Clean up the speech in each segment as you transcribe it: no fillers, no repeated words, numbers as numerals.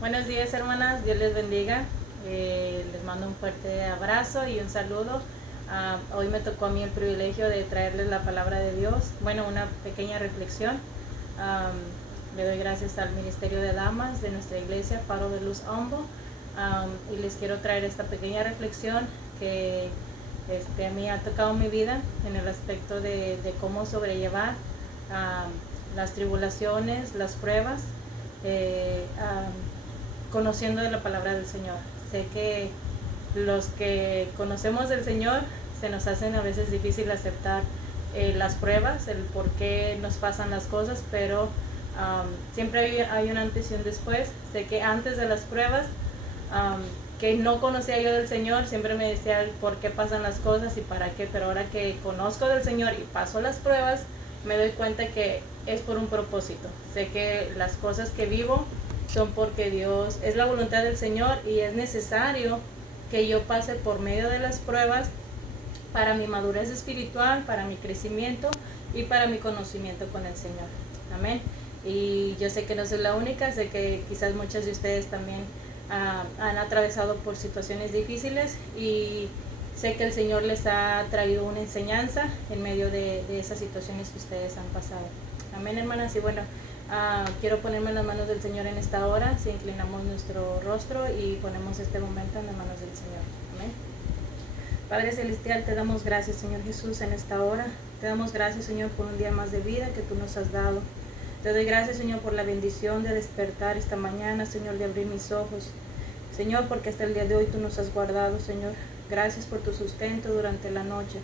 Buenos días, hermanas, Dios les bendiga. Les mando un fuerte abrazo y un saludo. Hoy me tocó a mí el privilegio de traerles la palabra de Dios. Bueno, una pequeña reflexión. Le doy gracias al Ministerio de Damas de nuestra iglesia, Faro de Luz Ombo, y les quiero traer esta pequeña reflexión que a mí ha tocado mi vida en el aspecto de cómo sobrellevar las tribulaciones, las pruebas, conociendo de la palabra del Señor. Sé que los que conocemos del Señor se nos hacen a veces difícil aceptar las pruebas, el por qué nos pasan las cosas, pero siempre hay un antes y un después. Sé que antes de las pruebas, que no conocía yo del Señor, siempre me decía el por qué pasan las cosas y para qué, pero ahora que conozco del Señor y paso las pruebas, me doy cuenta que es por un propósito. Sé que las cosas que vivo son porque Dios, es la voluntad del Señor y es necesario que yo pase por medio de las pruebas para mi madurez espiritual, para mi crecimiento y para mi conocimiento con el Señor. Amén. Y yo sé que no soy la única, sé que quizás muchas de ustedes también han atravesado por situaciones difíciles y sé que el Señor les ha traído una enseñanza en medio de esas situaciones que ustedes han pasado. Amén, hermanas. Y bueno, quiero ponerme en las manos del Señor en esta hora, si inclinamos nuestro rostro y ponemos este momento en las manos del Señor. Amén. Padre Celestial, te damos gracias, Señor Jesús, en esta hora. Te damos gracias, Señor, por un día más de vida que tú nos has dado. Te doy gracias, Señor, por la bendición de despertar esta mañana, Señor, de abrir mis ojos. Señor, porque hasta el día de hoy tú nos has guardado, Señor. Gracias por tu sustento durante la noche.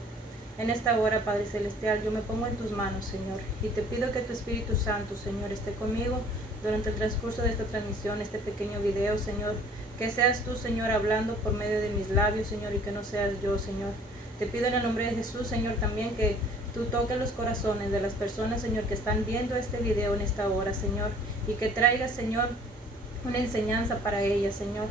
En esta hora, Padre Celestial, yo me pongo en tus manos, Señor, y te pido que tu Espíritu Santo, Señor, esté conmigo durante el transcurso de esta transmisión, este pequeño video, Señor. Que seas tú, Señor, hablando por medio de mis labios, Señor, y que no seas yo, Señor. Te pido en el nombre de Jesús, Señor, también que tú toques los corazones de las personas, Señor, que están viendo este video en esta hora, Señor, y que traigas, Señor, una enseñanza para ellas, Señor.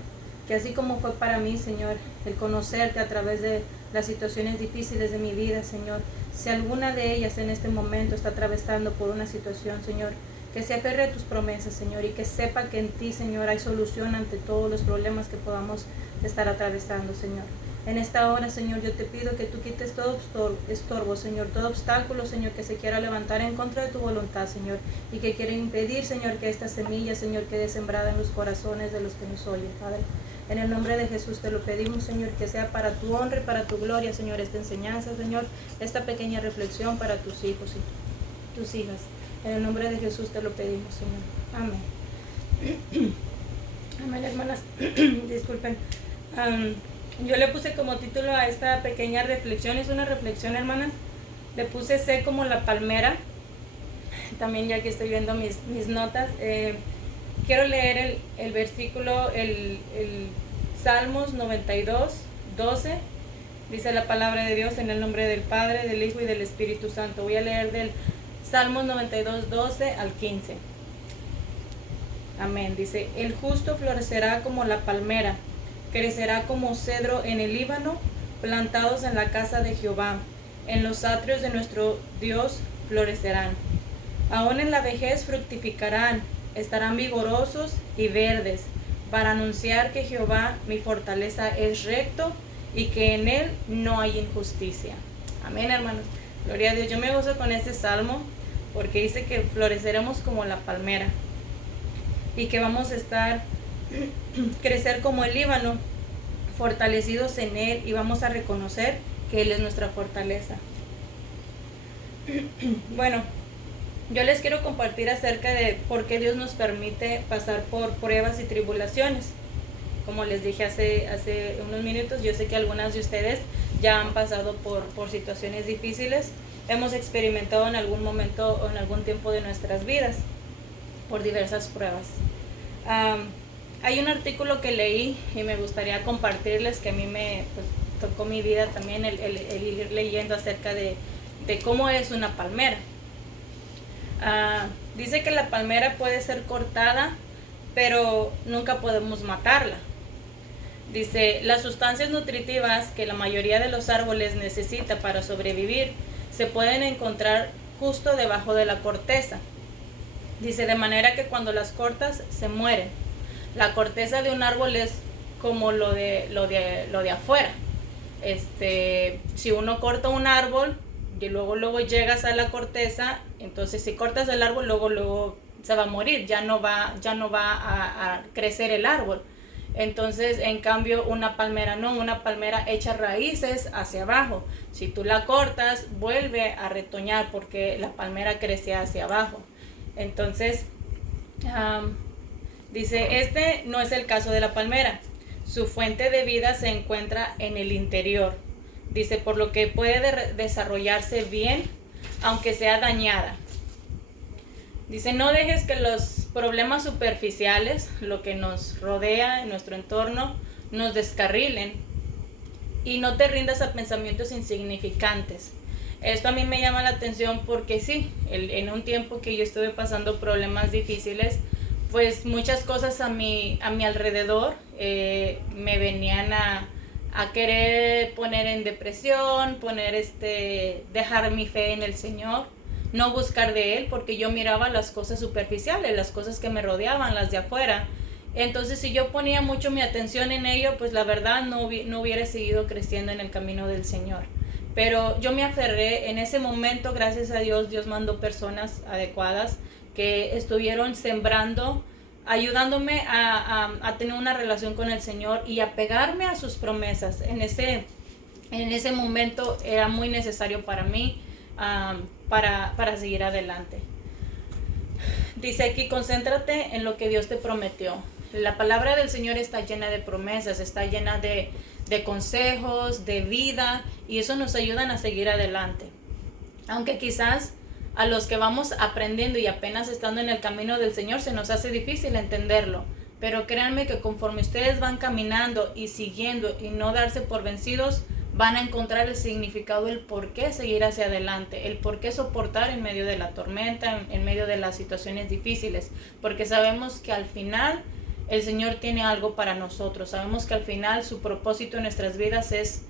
Que así como fue para mí, Señor, el conocerte a través de las situaciones difíciles de mi vida, Señor, si alguna de ellas en este momento está atravesando por una situación, Señor, que se aferre a tus promesas, Señor, y que sepa que en ti, Señor, hay solución ante todos los problemas que podamos estar atravesando, Señor. En esta hora, Señor, yo te pido que tú quites todo estorbo, Señor, todo obstáculo, Señor, que se quiera levantar en contra de tu voluntad, Señor, y que quiere impedir, Señor, que esta semilla, Señor, quede sembrada en los corazones de los que nos oyen, Padre. En el nombre de Jesús te lo pedimos, Señor, que sea para tu honra y para tu gloria, Señor, esta enseñanza, Señor, esta pequeña reflexión para tus hijos y tus hijas. En el nombre de Jesús te lo pedimos, Señor. Amén. Amén, hermanas. Disculpen. Yo le puse como título a esta pequeña reflexión, es una reflexión, hermanas. Le puse sé como la palmera. También ya que estoy viendo mis notas. Quiero leer el versículo, el Salmos 92, 12. Dice la palabra de Dios en el nombre del Padre, del Hijo y del Espíritu Santo. Voy a leer del Salmos 92, 12 al 15. Amén. Dice, el justo florecerá como la palmera, crecerá como cedro en el Líbano, plantados en la casa de Jehová. En los atrios de nuestro Dios florecerán. Aún en la vejez fructificarán, estarán vigorosos y verdes, para anunciar que Jehová, mi fortaleza, es recto y que en él no hay injusticia. Amén, hermanos. Gloria a Dios. Yo me gozo con este salmo porque dice que floreceremos como la palmera y que vamos a estar, crecer como el Líbano, fortalecidos en él, y vamos a reconocer que él es nuestra fortaleza. Bueno, yo les quiero compartir acerca de por qué Dios nos permite pasar por pruebas y tribulaciones. Como les dije hace unos minutos, yo sé que algunas de ustedes ya han pasado por situaciones difíciles. Hemos experimentado en algún momento o en algún tiempo de nuestras vidas por diversas pruebas. Hay un artículo que leí y me gustaría compartirles, que a mí me tocó mi vida también, el ir leyendo acerca de cómo es una palmera. Dice que la palmera puede ser cortada, pero nunca podemos matarla. Dice, las sustancias nutritivas que la mayoría de los árboles necesita para sobrevivir se pueden encontrar justo debajo de la corteza. Dice, de manera que cuando las cortas se mueren. La corteza de un árbol es como lo de afuera. Si uno corta un árbol y luego llegas a la corteza, entonces si cortas el árbol, luego se va a morir, ya no va a crecer el árbol. Entonces, en cambio, una palmera no, una palmera echa raíces hacia abajo. Si tú la cortas, vuelve a retoñar porque la palmera crece hacia abajo. Entonces, dice, este no es el caso de la palmera. Su fuente de vida se encuentra en el interior. Dice, por lo que puede desarrollarse bien, aunque sea dañada. Dice, no dejes que los problemas superficiales, lo que nos rodea en nuestro entorno, nos descarrilen y no te rindas a pensamientos insignificantes. Esto a mí me llama la atención porque sí, en un tiempo que yo estuve pasando problemas difíciles, pues muchas cosas a mi alrededor me venían a querer poner en depresión, dejar mi fe en el Señor, no buscar de Él, porque yo miraba las cosas superficiales, las cosas que me rodeaban, las de afuera. Entonces, si yo ponía mucho mi atención en ello, pues la verdad no hubiera seguido creciendo en el camino del Señor. Pero yo me aferré en ese momento, gracias a Dios, Dios mandó personas adecuadas que estuvieron sembrando, ayudándome a tener una relación con el Señor y a pegarme a sus promesas. En ese momento era muy necesario para mí, para seguir adelante. Dice aquí, concéntrate en lo que Dios te prometió. La palabra del Señor está llena de promesas, está llena de consejos, de vida, y eso nos ayuda a seguir adelante. Aunque quizás a los que vamos aprendiendo y apenas estando en el camino del Señor se nos hace difícil entenderlo, pero créanme que conforme ustedes van caminando y siguiendo y no darse por vencidos, van a encontrar el significado, el por qué seguir hacia adelante, el por qué soportar en medio de la tormenta, en medio de las situaciones difíciles, porque sabemos que al final el Señor tiene algo para nosotros, sabemos que al final su propósito en nuestras vidas es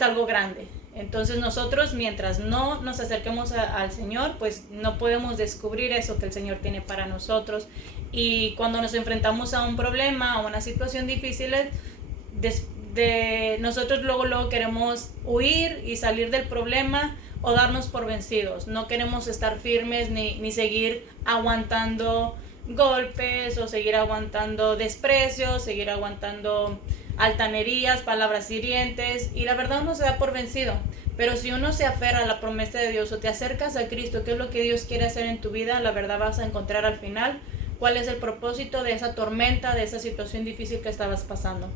algo grande. Entonces nosotros, mientras no nos acerquemos al Señor, pues no podemos descubrir eso que el Señor tiene para nosotros. Y cuando nos enfrentamos a un problema, a una situación difícil, nosotros luego queremos huir y salir del problema o darnos por vencidos. No queremos estar firmes ni seguir aguantando golpes o seguir aguantando desprecios, seguir aguantando altanerías, palabras hirientes, y la verdad uno se da por vencido. Pero si uno se aferra a la promesa de Dios o te acercas a Cristo, que es lo que Dios quiere hacer en tu vida, la verdad vas a encontrar al final cuál es el propósito de esa tormenta, de esa situación difícil que estabas pasando.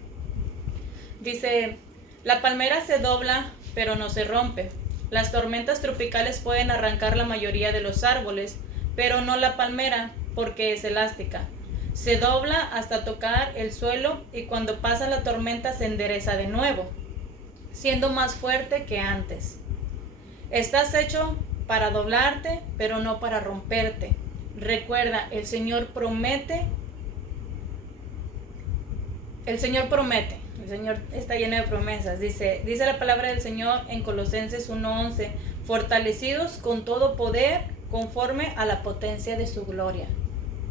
Dice, la palmera se dobla pero no se rompe. Las tormentas tropicales pueden arrancar la mayoría de los árboles, pero no la palmera, porque es elástica. Se dobla hasta tocar el suelo y cuando pasa la tormenta se endereza de nuevo, siendo más fuerte que antes. Estás hecho para doblarte, pero no para romperte. Recuerda, el Señor promete. El Señor está lleno de promesas. Dice la palabra del Señor en Colosenses 1:11, fortalecidos con todo poder conforme a la potencia de su gloria.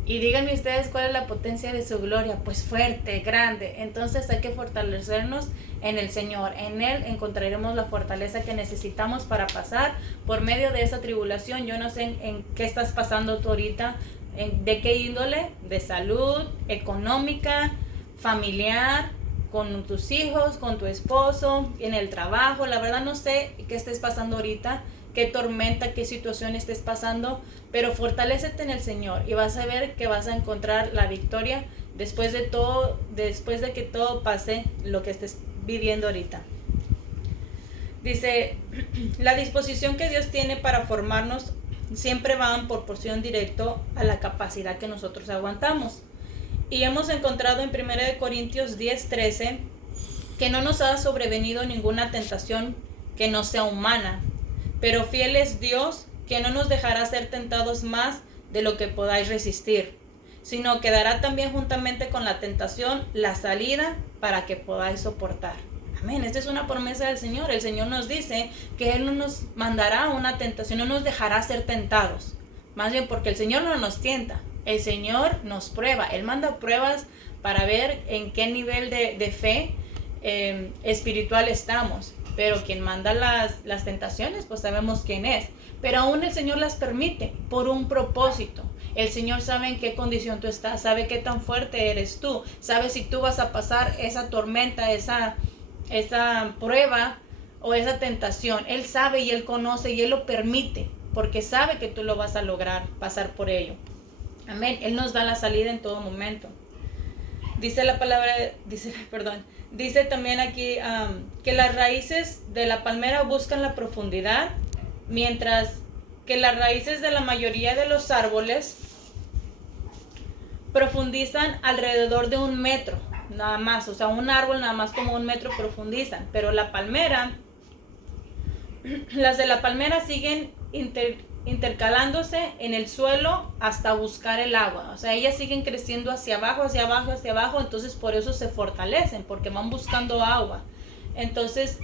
Y díganme ustedes cuál es la potencia de su gloria. Pues fuerte, grande. Entonces hay que fortalecernos en el Señor. En Él encontraremos la fortaleza que necesitamos para pasar por medio de esa tribulación. Yo no sé en qué estás pasando tú ahorita, de qué índole, de salud, económica, familiar, con tus hijos, con tu esposo, en el trabajo. La verdad no sé qué estés pasando ahorita, qué tormenta, qué situación estés pasando, pero fortalécete en el Señor y vas a ver que vas a encontrar la victoria después de que todo pase lo que estés viviendo ahorita. Dice, la disposición que Dios tiene para formarnos siempre va en proporción directo a la capacidad que nosotros aguantamos. Y hemos encontrado en 1 Corintios 10:13 que no nos ha sobrevenido ninguna tentación que no sea humana, pero fiel es Dios, que no nos dejará ser tentados más de lo que podáis resistir, sino que dará también juntamente con la tentación la salida para que podáis soportar. Amén. Esta es una promesa del Señor. El Señor nos dice que Él no nos mandará una tentación, no nos dejará ser tentados. Más bien porque el Señor no nos tienta. El Señor nos prueba. Él manda pruebas para ver en qué nivel de fe espiritual estamos. Pero quien manda las tentaciones, pues sabemos quién es. Pero aún el Señor las permite por un propósito. El Señor sabe en qué condición tú estás, sabe qué tan fuerte eres tú, sabe si tú vas a pasar esa tormenta, esa prueba o esa tentación. Él sabe y Él conoce y Él lo permite porque sabe que tú lo vas a lograr pasar por ello. Amén. Él nos da la salida en todo momento. Dice la palabra, dice también aquí que las raíces de la palmera buscan la profundidad, mientras que las raíces de la mayoría de los árboles profundizan alrededor de 1 metro, nada más. O sea, un árbol nada más como 1 metro profundizan, pero la palmera, las de la palmera siguen intercalándose en el suelo hasta buscar el agua. O sea, ellas siguen creciendo hacia abajo, hacia abajo, hacia abajo. Entonces por eso se fortalecen, porque van buscando agua. Entonces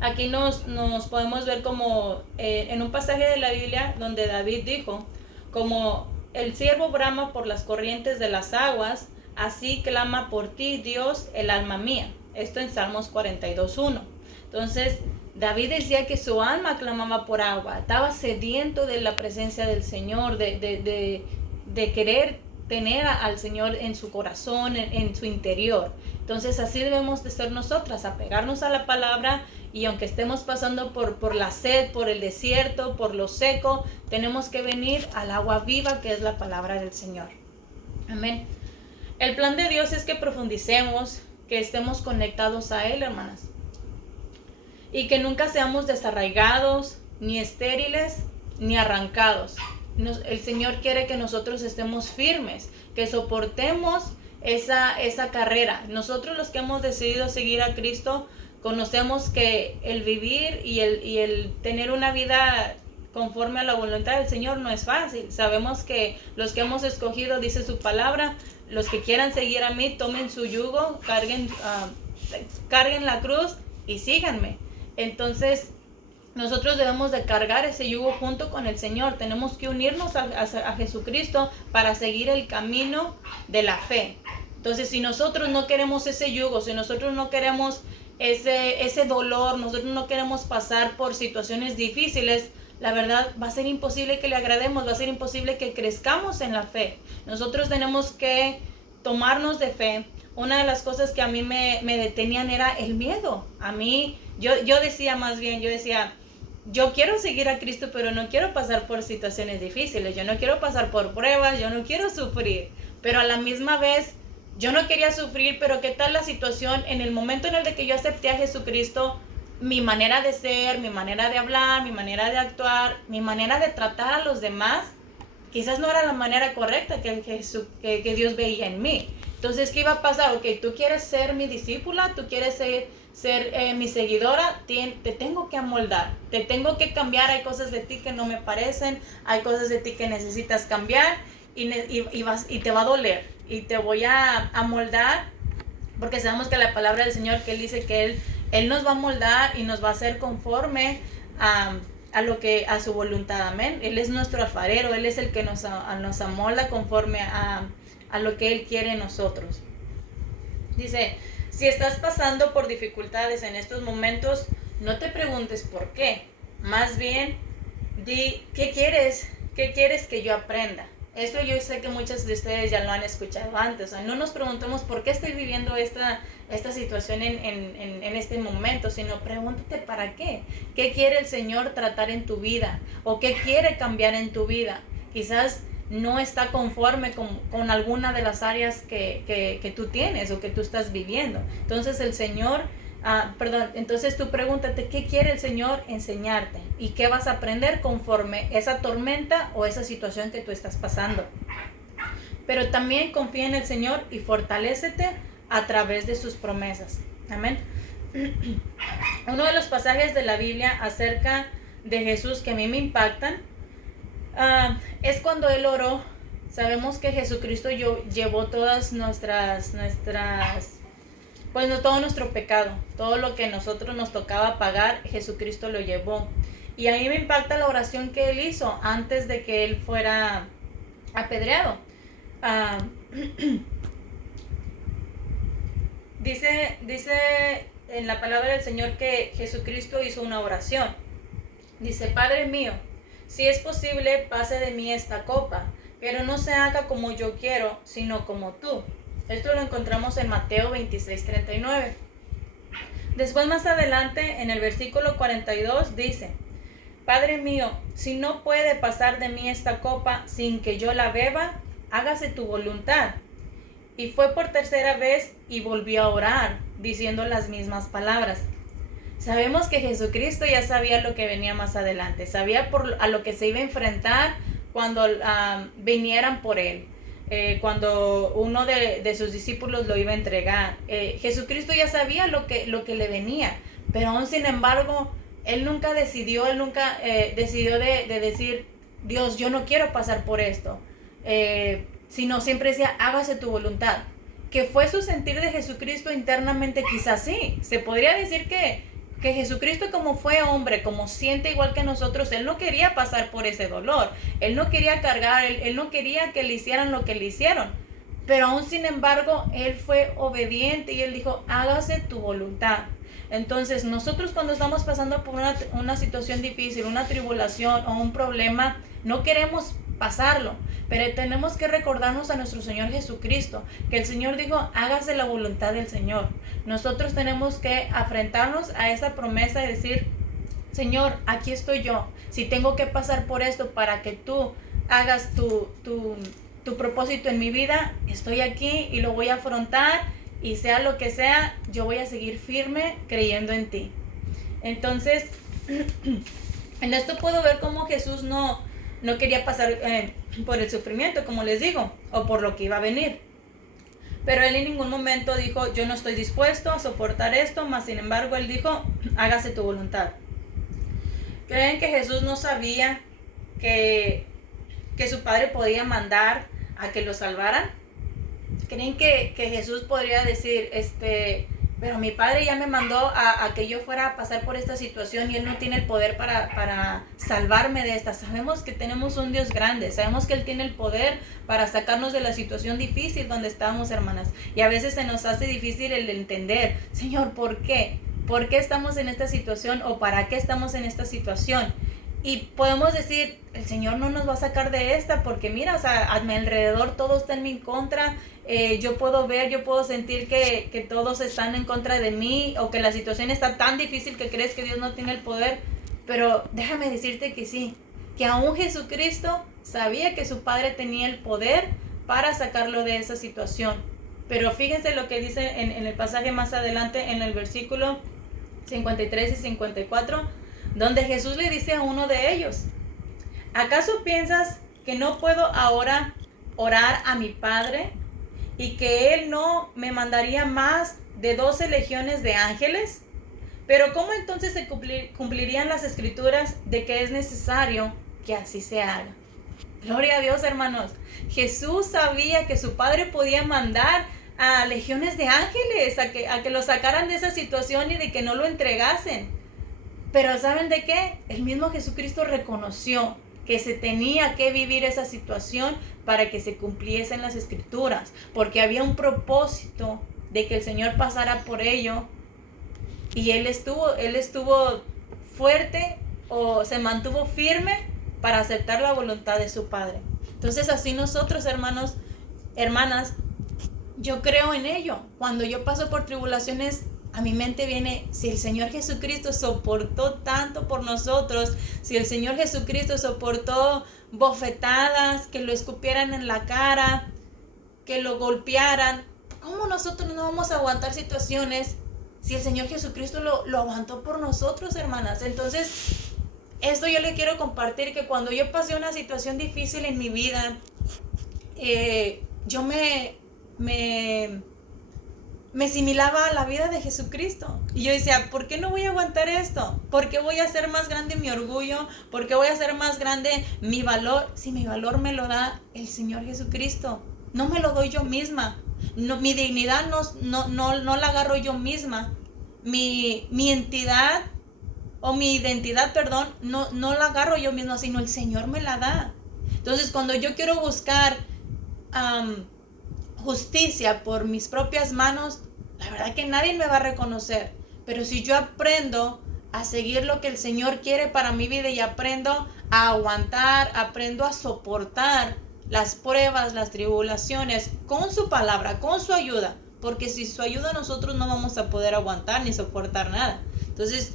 aquí nos podemos ver como en un pasaje de la Biblia donde David dijo, como el ciervo brama por las corrientes de las aguas, así clama por ti, Dios, el alma mía. Esto en Salmos 42:1. Entonces David decía que su alma clamaba por agua, estaba sediento de la presencia del Señor, de querer tener al Señor en su corazón, en su interior. Entonces así debemos de ser nosotras, apegarnos a la palabra, y aunque estemos pasando por la sed, por el desierto, por lo seco, tenemos que venir al agua viva que es la palabra del Señor. Amén. El plan de Dios es que profundicemos, que estemos conectados a Él, hermanas. Y que nunca seamos desarraigados, ni estériles, ni arrancados. El Señor quiere que nosotros estemos firmes, que soportemos esa carrera. Nosotros los que hemos decidido seguir a Cristo, conocemos que el vivir y el tener una vida conforme a la voluntad del Señor no es fácil. Sabemos que los que hemos escogido, dice su palabra, los que quieran seguir a mí, tomen su yugo, carguen la cruz y síganme. Entonces nosotros debemos de cargar ese yugo junto con el Señor. Tenemos que unirnos a Jesucristo para seguir el camino de la fe. Entonces si nosotros no queremos ese yugo, si nosotros no queremos ese dolor, nosotros no queremos pasar por situaciones difíciles, la verdad va a ser imposible que le agrademos, va a ser imposible que crezcamos en la fe. Nosotros tenemos que tomarnos de fe. Una de las cosas que a mí me detenían era el miedo. A mí, yo decía, yo quiero seguir a Cristo, pero no quiero pasar por situaciones difíciles, yo no quiero pasar por pruebas, yo no quiero sufrir, pero a la misma vez yo no quería sufrir. Pero qué tal la situación en el momento en el de que yo acepté a Jesucristo, mi manera de ser, mi manera de hablar, mi manera de actuar, mi manera de tratar a los demás, quizás no era la manera correcta que Dios veía en mí. Entonces, ¿qué iba a pasar? Ok, tú quieres ser mi discípula, tú quieres ser mi seguidora, te tengo que amoldar, te tengo que cambiar. Hay cosas de ti que no me parecen, hay cosas de ti que necesitas cambiar y te va a doler. Y te voy a amoldar, porque sabemos que la palabra del Señor, que Él dice que Él nos va a moldar y nos va a hacer conforme a su voluntad. Amén. Él es nuestro alfarero, Él es el que nos amolda conforme a lo que Él quiere en nosotros. Dice, si estás pasando por dificultades en estos momentos, no te preguntes por qué. Más bien, di, ¿qué quieres que yo aprenda? Esto yo sé que muchos de ustedes ya lo han escuchado antes. O sea, no nos preguntemos por qué estoy viviendo esta situación en este momento, sino pregúntate para qué. ¿Qué quiere el Señor tratar en tu vida? ¿O qué quiere cambiar en tu vida? Quizás no está conforme con alguna de las áreas que tú tienes o que tú estás viviendo. Entonces el Señor... entonces tú pregúntate qué quiere el Señor enseñarte y qué vas a aprender conforme esa tormenta o esa situación que tú estás pasando. Pero también confía en el Señor y fortalécete a través de sus promesas. Amén. Uno de los pasajes de la Biblia acerca de Jesús que a mí me impactan es cuando Él oró. Sabemos que Jesucristo llevó todas pues no, todo nuestro pecado, todo lo que nosotros nos tocaba pagar, Jesucristo lo llevó. Y a mí me impacta la oración que Él hizo antes de que Él fuera apedreado. Ah, dice en la palabra del Señor que Jesucristo hizo una oración. Dice: Padre mío, si es posible, pase de mí esta copa, pero no se haga como yo quiero, sino como tú. Esto lo encontramos en Mateo 26:39. Después, más adelante, en el versículo 42, dice: Padre mío, si no puede pasar de mí esta copa sin que yo la beba, hágase tu voluntad. Y fue por tercera vez y volvió a orar, diciendo las mismas palabras. Sabemos que Jesucristo ya sabía lo que venía más adelante, sabía a lo que se iba a enfrentar cuando vinieran por él, cuando uno de sus discípulos lo iba a entregar. Jesucristo ya sabía lo que le venía, pero aún sin embargo, él nunca decidió de decir: Dios, yo no quiero pasar por esto, sino siempre decía: hágase tu voluntad. Que fue su sentir de Jesucristo internamente, quizás sí, se podría decir que Jesucristo, como fue hombre, como siente igual que nosotros, él no quería pasar por ese dolor, él no quería cargar, él no quería que le hicieran lo que le hicieron, pero aún sin embargo, él fue obediente y él dijo: hágase tu voluntad. Entonces, nosotros cuando estamos pasando por una situación difícil, una tribulación o un problema, no queremos pasarlo, pero tenemos que recordarnos a nuestro Señor Jesucristo, que el Señor dijo: hágase la voluntad del Señor. Nosotros tenemos que afrentarnos a esa promesa y decir: Señor, aquí estoy yo. Si tengo que pasar por esto para que tú hagas tu propósito en mi vida, estoy aquí y lo voy a afrontar, y sea lo que sea, yo voy a seguir firme creyendo en ti. Entonces, en esto puedo ver cómo Jesús no quería pasar por el sufrimiento, como les digo, o por lo que iba a venir. Pero él en ningún momento dijo: yo no estoy dispuesto a soportar esto, mas sin embargo él dijo: hágase tu voluntad. ¿Creen que Jesús no sabía que su Padre podía mandar a que lo salvaran? ¿Creen que Jesús podría decir: pero mi Padre ya me mandó a que yo fuera a pasar por esta situación y Él no tiene el poder para salvarme de esta? Sabemos que tenemos un Dios grande, sabemos que Él tiene el poder para sacarnos de la situación difícil donde estamos, hermanas. Y a veces se nos hace difícil el entender: Señor, ¿por qué? ¿Por qué estamos en esta situación? ¿O para qué estamos en esta situación? Y podemos decir: el Señor no nos va a sacar de esta porque mira, o sea, a mi alrededor todo está en mi contra. Yo puedo ver, yo puedo sentir que todos están en contra de mí, o que la situación está tan difícil que crees que Dios no tiene el poder. Pero déjame decirte que sí, que aún Jesucristo sabía que su Padre tenía el poder para sacarlo de esa situación. Pero fíjense lo que dice en el pasaje más adelante, en el versículo 53 y 54, donde Jesús le dice a uno de ellos: ¿acaso piensas que no puedo ahora orar a mi Padre y que Él no me mandaría más de 12 legiones de ángeles? Pero ¿cómo entonces se cumplirían las escrituras de que es necesario que así se haga? Gloria a Dios, hermanos. Jesús sabía que su Padre podía mandar a legiones de ángeles a que lo sacaran de esa situación y de que no lo entregasen. Pero ¿saben de qué? El mismo Jesucristo reconoció que se tenía que vivir esa situación para que se cumpliesen las escrituras, porque había un propósito de que el Señor pasara por ello, y Él estuvo fuerte, o se mantuvo firme para aceptar la voluntad de su Padre. Entonces así nosotros, hermanos, hermanas, yo creo en ello. Cuando yo paso por tribulaciones, a mi mente viene: si el Señor Jesucristo soportó tanto por nosotros, si el Señor Jesucristo soportó bofetadas, que lo escupieran en la cara, que lo golpearan, ¿cómo nosotros no vamos a aguantar situaciones si el Señor Jesucristo lo aguantó por nosotros, hermanas? Entonces, esto yo le quiero compartir, que cuando yo pasé una situación difícil en mi vida, yo me asimilaba a la vida de Jesucristo. Y yo decía: ¿por qué no voy a aguantar esto? ¿Por qué voy a hacer más grande mi orgullo? ¿Por qué voy a hacer más grande mi valor? Si mi valor me lo da el Señor Jesucristo, no me lo doy yo misma. No, mi dignidad no la agarro yo misma. Mi entidad, o mi identidad, perdón, no la agarro yo misma, sino el Señor me la da. Entonces, cuando yo quiero buscar justicia por mis propias manos, la verdad que nadie me va a reconocer. Pero si yo aprendo a seguir lo que el Señor quiere para mi vida y aprendo a aguantar, aprendo a soportar las pruebas, las tribulaciones con su palabra, con su ayuda, porque sin su ayuda nosotros no vamos a poder aguantar ni soportar nada. Entonces,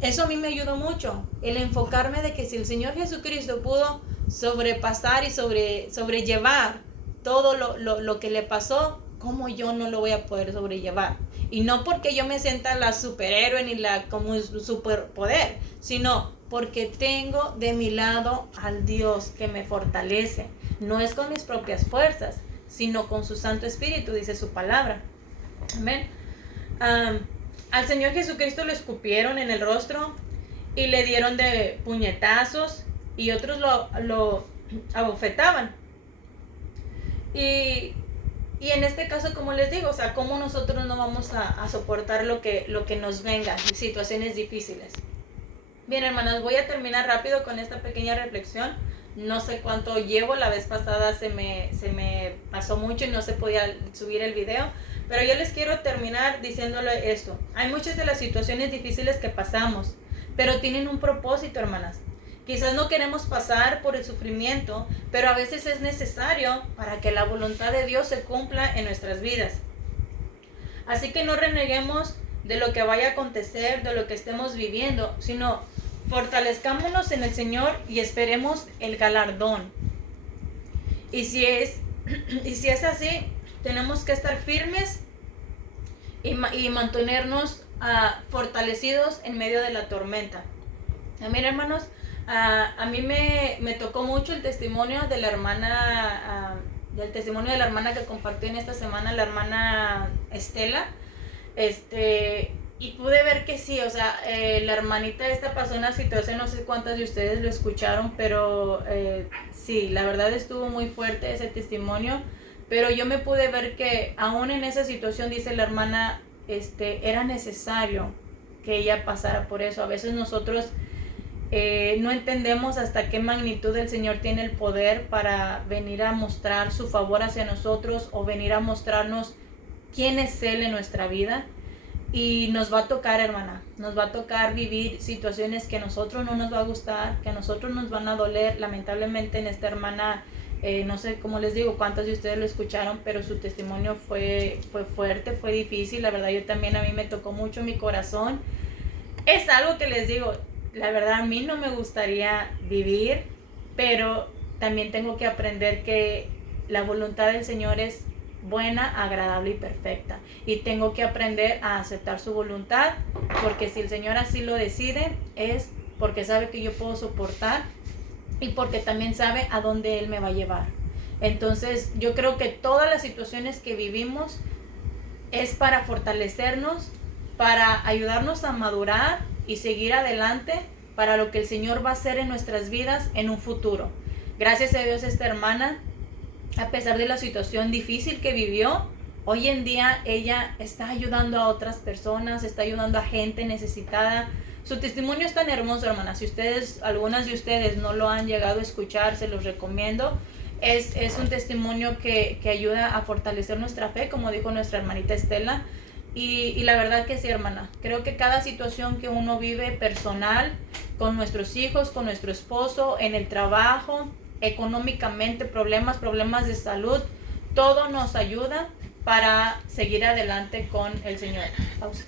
eso a mí me ayudó mucho, el enfocarme de que si el Señor Jesucristo pudo sobrepasar y sobrellevar todo lo que le pasó, ¿cómo yo no lo voy a poder sobrellevar? Y no porque yo me sienta la superhéroe ni como un superpoder, sino porque tengo de mi lado al Dios que me fortalece. No es con mis propias fuerzas, sino con su Santo Espíritu, dice su palabra. Amén. Al Señor Jesucristo le escupieron en el rostro y le dieron de puñetazos y otros lo abofetaban. Y en este caso, como les digo, o sea, ¿cómo nosotros no vamos a soportar lo que nos venga, situaciones difíciles? Bien, hermanas, voy a terminar rápido con esta pequeña reflexión. No sé cuánto llevo, la vez pasada se me pasó mucho y no se podía subir el video, pero yo les quiero terminar diciéndole esto. Hay muchas de las situaciones difíciles que pasamos, pero tienen un propósito, hermanas. Quizás no queremos pasar por el sufrimiento, pero a veces es necesario para que la voluntad de Dios se cumpla en nuestras vidas. Así que no reneguemos de lo que vaya a acontecer, de lo que estemos viviendo, sino fortalezcámonos en el Señor y esperemos el galardón. Y si es así, tenemos que estar firmes y mantenernos fortalecidos en medio de la tormenta. Amén, hermanos. A mí me tocó mucho el testimonio de la hermana, que compartió en esta semana, la hermana Estela. Y pude ver que sí, o sea, la hermanita esta pasó una situación, no sé cuántas de ustedes lo escucharon, pero sí, la verdad estuvo muy fuerte ese testimonio, pero yo me pude ver que aún en esa situación, dice la hermana, era necesario que ella pasara por eso. A veces nosotros no entendemos hasta qué magnitud el Señor tiene el poder para venir a mostrar su favor hacia nosotros o venir a mostrarnos quién es Él en nuestra vida. Y nos va a tocar, hermana, nos va a tocar vivir situaciones que a nosotros no nos va a gustar, que a nosotros nos van a doler. Lamentablemente en esta hermana, no sé cómo les digo, cuántos de ustedes lo escucharon, pero su testimonio fue fuerte, fue difícil. La verdad, yo también, a mí me tocó mucho mi corazón. Es algo que les digo, la verdad a mí no me gustaría vivir, pero también tengo que aprender que la voluntad del Señor es buena, agradable y perfecta, y tengo que aprender a aceptar su voluntad, porque si el Señor así lo decide, es porque sabe que yo puedo soportar y porque también sabe a dónde Él me va a llevar. Entonces yo creo que todas las situaciones que vivimos es para fortalecernos, para ayudarnos a madurar y seguir adelante para lo que el Señor va a hacer en nuestras vidas en un futuro. Gracias a Dios, esta hermana, a pesar de la situación difícil que vivió, hoy en día ella está ayudando a otras personas, está ayudando a gente necesitada. Su testimonio es tan hermoso, hermanas. Si algunas de ustedes no lo han llegado a escuchar, se los recomiendo. Es un testimonio que ayuda a fortalecer nuestra fe, como dijo nuestra hermanita Estela. Y la verdad que sí, hermana. Creo que cada situación que uno vive personal, con nuestros hijos, con nuestro esposo, en el trabajo, económicamente, problemas de salud, todo nos ayuda para seguir adelante con el Señor. Pausa.